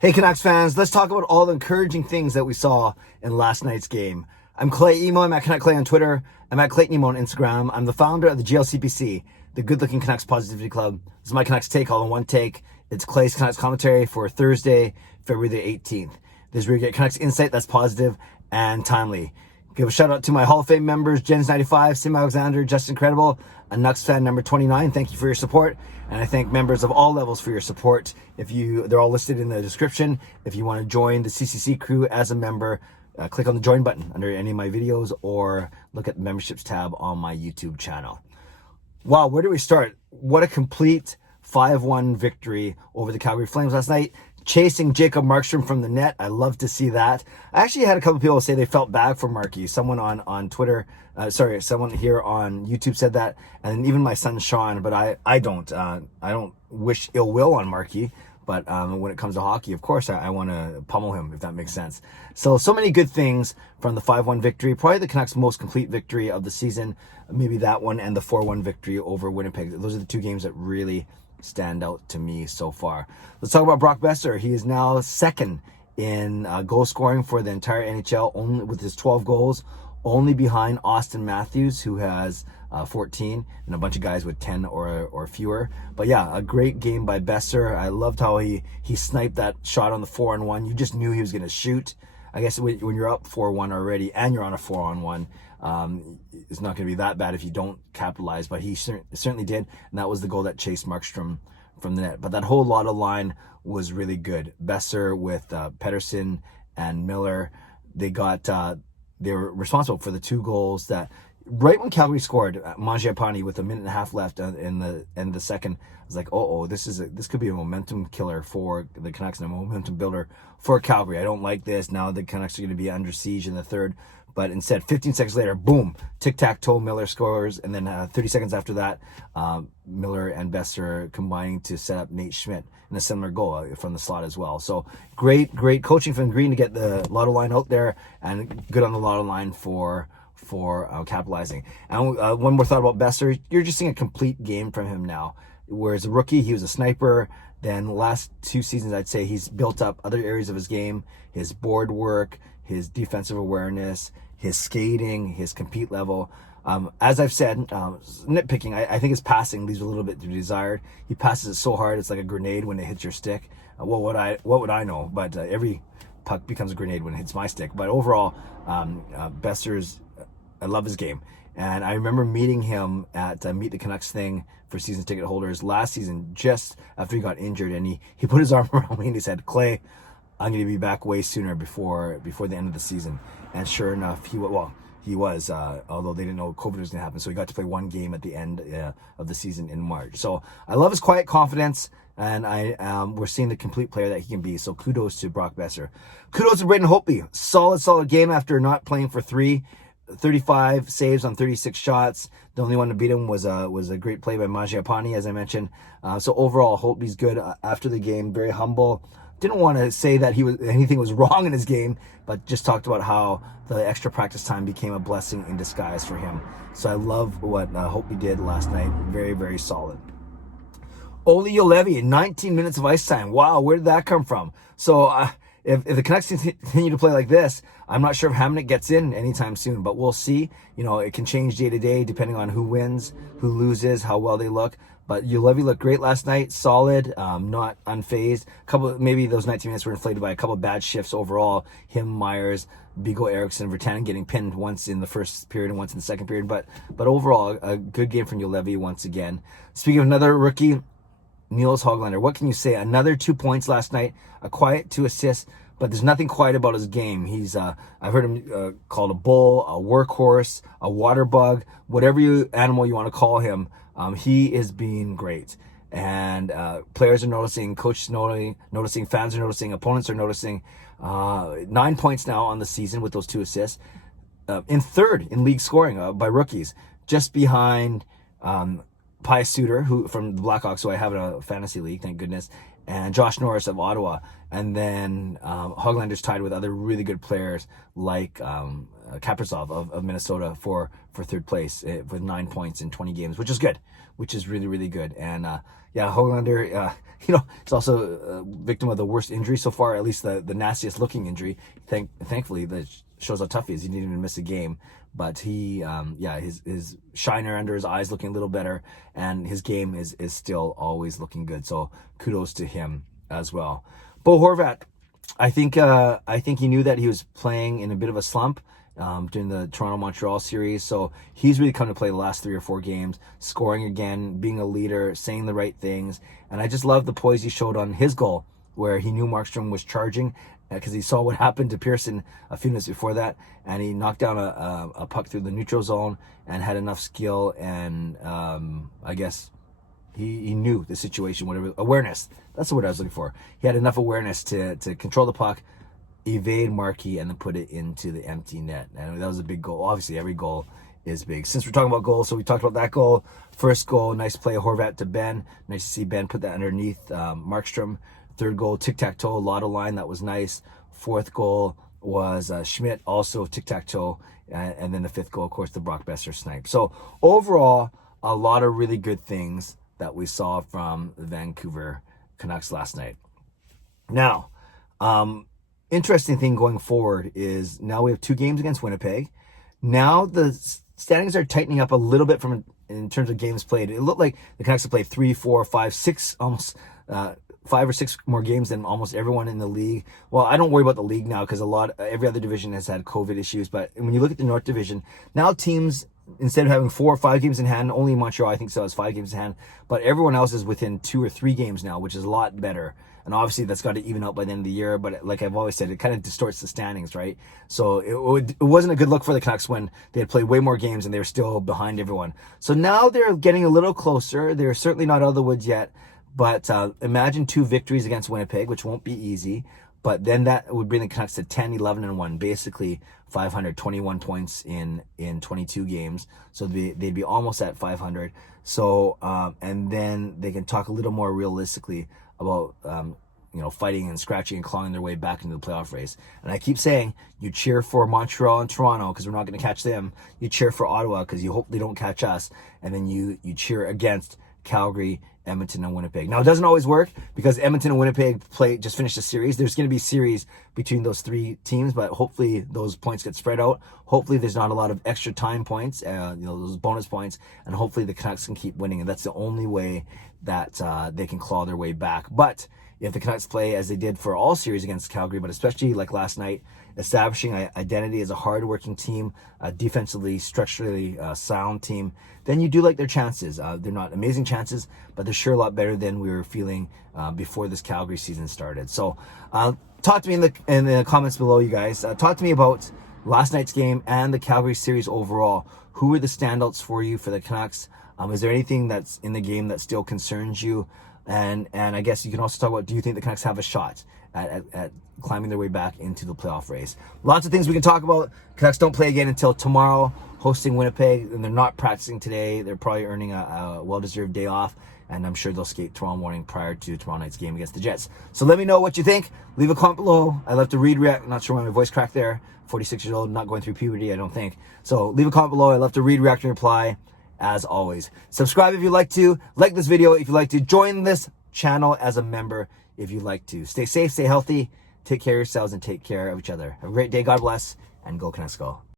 Hey Canucks fans, let's talk about all the encouraging things that we saw in last night's game. I'm Clay Emo, I'm at Canuck Clay on Twitter, I'm at Clayton Emo on Instagram. I'm the founder of the GLCPC, the Good Looking Canucks Positivity Club. This is my Canucks take, all in one take. It's Clay's Canucks commentary for Thursday, February the 18th. This is where you get Canucks insight that's positive and timely. Give a shout out to my Hall of Fame members, Jens95, simalexander, Just Incredible, and nucksfan number 29. Thank you for your support. And I thank members of all levels for your support. They're all listed in the description. If you want to join the CCC Crew as a member, click on the join button under any of my videos or look at the memberships tab on my YouTube channel. Wow, where do we start? What a complete 5-1 victory over the Calgary Flames last night. Chasing Jacob Markstrom from the net. I love to see that. I actually had a couple people say they felt bad for Marky. Someone on Twitter, someone here on YouTube said that, and even my son Sean. But I don't wish ill will on Marky. But when it comes to hockey, of course, I want to pummel him, if that makes sense. So many good things from the 5-1 victory. Probably the Canucks' most complete victory of the season. Maybe that one and the 4-1 victory over Winnipeg. Those are the two games that really stand out to me so far. Let's talk about Brock Boeser. He is now second in goal scoring for the entire NHL, only with his 12 goals, only behind Austin Matthews, who has 14, and a bunch of guys with 10 or fewer. But yeah, a great game by Boeser. I loved how he sniped that shot on the 4-on-1. You just knew he was going to shoot. I guess when you're up 4-1 already and you're on a 4-on-1, it's not going to be that bad if you don't capitalize, but he certainly did, and that was the goal that chased Markstrom from the net. But that whole Lotto line was really good. Boeser with Pettersson and Miller, they were responsible for the two goals that right when Calgary scored. Mangiapane with a minute and a half left in the second, I was like, this could be a momentum killer for the Canucks and a momentum builder for Calgary. I don't like this. Now the Canucks are going to be under siege in the third. But instead, 15 seconds later, boom, tic-tac-toe, Miller scores. And then 30 seconds after that, Miller and Boeser combining to set up Nate Schmidt in a similar goal from the slot as well. So great coaching from Green to get the Lotto line out there, and good on the Lotto line for capitalizing. And one more thought about Boeser. You're just seeing a complete game from him now. Whereas a rookie, he was a sniper. Then the last 2 seasons, I'd say he's built up other areas of his game, his board work, his defensive awareness, his skating, his compete level. As I've said, nitpicking, I think his passing leaves a little bit to be desired. He passes it so hard, it's like a grenade when it hits your stick. What would I know? But every puck becomes a grenade when it hits my stick. But overall, Boeser's, I love his game. And I remember meeting him at Meet the Canucks thing for season ticket holders last season, just after he got injured. And he put his arm around me and he said, "Clay, I'm going to be back way sooner before the end of the season." And sure enough, he was, although they didn't know COVID was going to happen. So he got to play one game at the end of the season in March. So I love his quiet confidence, and we're seeing the complete player that he can be. So kudos to Brock Boeser. Kudos to Braden Holtby. Solid game after not playing for 35 saves on 36 shots. The only one to beat him was a great play by Mangiapane, as I mentioned. So overall, Holtby's good after the game, very humble. Didn't want to say that anything was wrong in his game, but just talked about how the extra practice time became a blessing in disguise for him. So I love what Holtby did last night. Very, very solid. Olli Juolevi, 19 minutes of ice time. Wow, where did that come from? So if the Canucks continue to play like this, I'm not sure if Hamnick gets in anytime soon, but we'll see. It can change day to day depending on who wins, who loses, how well they look. But Juolevi looked great last night, solid, not unfazed. Maybe those 19 minutes were inflated by a couple of bad shifts overall. Him, Myers, Beagle, Eriksson, Virtanen getting pinned once in the first period and once in the second period. But overall, a good game from Juolevi once again. Speaking of another rookie, Nils Hoglander. What can you say? Another 2 points last night, a quiet 2 assists, but there's nothing quiet about his game. He's I've heard him called a bull, a workhorse, a water bug, whatever animal you want to call him. He is being great, and players are noticing, coaches noticing, fans are noticing, opponents are noticing. 9 points now on the season with those 2 assists. In third in league scoring by rookies, just behind Pius Suter, who from the Blackhawks, who I have in a fantasy league, thank goodness, and Josh Norris of Ottawa. And then Hoglander's tied with other really good players like Kaprizov of Minnesota for third place with 9 points in 20 games, which is good, which is really, really good. And yeah, Hoglander, is also a victim of the worst injury so far, at least the nastiest looking injury. Thankfully, that shows how tough he is. He didn't even miss a game. But he, his shiner under his eyes looking a little better, and his game is still always looking good. So kudos to him as well. Bo Horvat, I think he knew that he was playing in a bit of a slump during the Toronto-Montreal series. So he's really come to play the last 3 or 4 games, scoring again, being a leader, saying the right things. And I just love the poise he showed on his goal, where he knew Markstrom was charging, because he saw what happened to Pearson a few minutes before that, and he knocked down a puck through the neutral zone and had enough skill, and I guess he knew the situation, whatever, awareness. That's the word I was looking for. He had enough awareness to control the puck, evade Markey, and then put it into the empty net. And that was a big goal. Obviously, every goal is big. Since we're talking about goals, so we talked about that goal. First goal, nice play, Horvat to Ben. Nice to see Ben put that underneath Markstrom. Third goal, tic-tac-toe, Lotto line, that was nice. Fourth goal was Schmidt, also tic-tac-toe. And then the fifth goal, of course, the Brock Boeser snipe. So overall, a lot of really good things that we saw from the Vancouver Canucks last night. Now, interesting thing going forward is now we have 2 games against Winnipeg. Now the standings are tightening up a little bit in terms of games played. It looked like the Canucks have played 3, 4, 5, 6, almost 5 or 6 more games than almost everyone in the league. Well, I don't worry about the league now because every other division has had COVID issues. But when you look at the North Division, now teams, instead of having 4 or 5 games in hand, only Montreal, I think, still has 5 games in hand. But everyone else is within 2 or 3 games now, which is a lot better. And obviously, that's got to even out by the end of the year. But like I've always said, it kind of distorts the standings, right? So it wasn't a good look for the Canucks when they had played way more games and they were still behind everyone. So now they're getting a little closer. They're certainly not out of the woods yet. But imagine 2 victories against Winnipeg, which won't be easy. But then that would bring the Canucks to 10, 11, and 1, basically 521 points in 22 games. So they'd be almost at 500. So and then they can talk a little more realistically about fighting and scratching and clawing their way back into the playoff race. And I keep saying, you cheer for Montreal and Toronto because we're not going to catch them. You cheer for Ottawa because you hope they don't catch us. And then you cheer against Calgary, Edmonton, and Winnipeg. Now, it doesn't always work because Edmonton and Winnipeg just finished a series. There's going to be series between those 3 teams, but hopefully those points get spread out. Hopefully there's not a lot of extra time points, those bonus points, and hopefully the Canucks can keep winning. And that's the only way that they can claw their way back. But if the Canucks play as they did for all series against Calgary, but especially like last night, establishing identity as a hard-working team, a defensively, structurally sound team, then you do like their chances. They're not amazing chances, but they're sure a lot better than we were feeling before this Calgary season started. So talk to me in the comments below, you guys. Talk to me about last night's game and the Calgary series overall. Who were the standouts for you for the Canucks? Is there anything that's in the game that still concerns you? And I guess you can also talk about, do you think the Canucks have a shot at climbing their way back into the playoff race? Lots of things we can talk about. Canucks don't play again until tomorrow, hosting Winnipeg, and they're not practicing today. They're probably earning a well-deserved day off, and I'm sure they'll skate tomorrow morning prior to tomorrow night's game against the Jets. So let me know what you think. Leave a comment below. I love to react. Not sure why my voice cracked there. 46 years old, not going through puberty, I don't think. So leave a comment below. I love to read, react, and reply. As always, subscribe if you'd like to, like this video if you'd like to, join this channel as a member if you'd like to. Stay safe, stay healthy, take care of yourselves, and take care of each other. Have a great day, God bless, and go Canucks go.